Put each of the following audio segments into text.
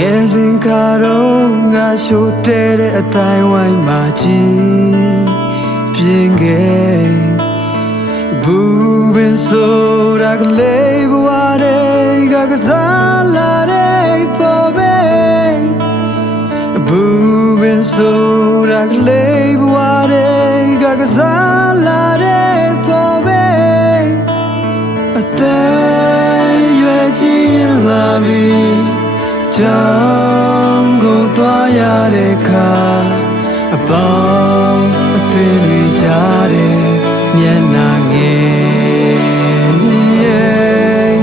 ငယ်စဉ်ကတော့ငါရှို့တဲ့အတိုင်းဝိုင်းမှာကြည်ပြင်းခဲ့ဘူးပင်ဆိုတာကလေးဘဝတွေကကစားလာတဲ့ပေါ်ပဲဘူးပင်ဆိုတာကလေးဘဝတွေကကစားလာတဲ့ပေါ်ပဲအသက်ရွယ်ကြီးလာပြီကြောင့်ကိုသွားရတဲ့ခါအပေါင်းအသင်းတွေကြားတဲ့မျက်နှာငယ်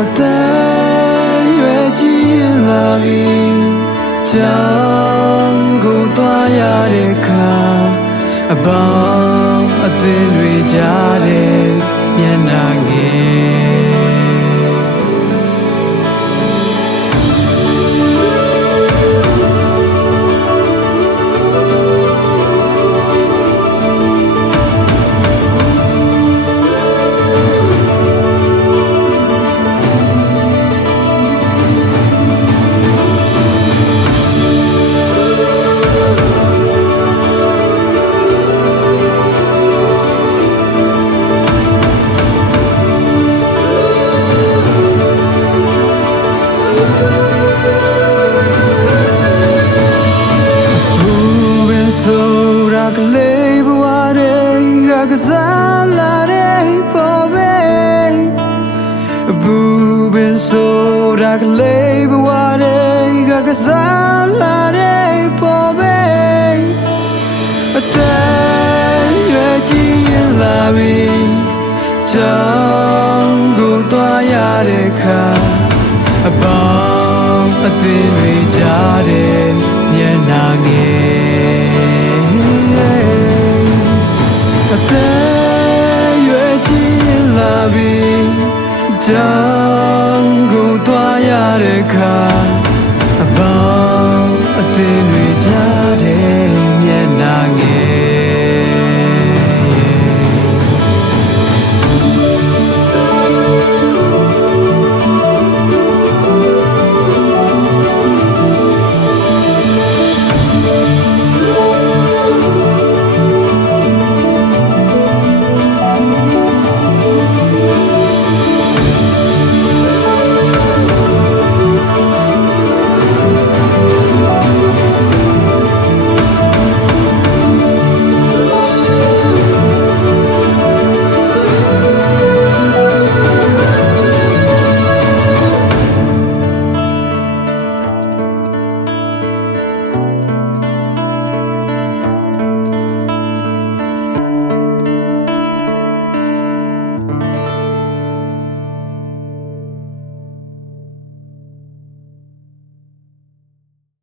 အသက်ရွယ်ကြီးလာပြီကြောင့်ကိုသွားရတဲ့ခါအပေါင်းအသင်းတွေကြားတဲ့မျက်နှာငယ်ဆိုတာကလေးဘဝတွေကကစားလာတဲ့ပေါ်ပဲဘူးပင်ဆိုတာကလေးဘဝတွေကကစားလာတဲ့ပေါ်ပဲအသက်ရွယ်ကြီးလာပြီကြောင့်ကိုသွားရတဲ့ခါအပေါင်းအသင်းတွေကြားတဲ့မျက်နှာငယ်အသက်ရွယ်ကြီးလာပြီကြောင့်ကိုသွားရတဲ့ခါ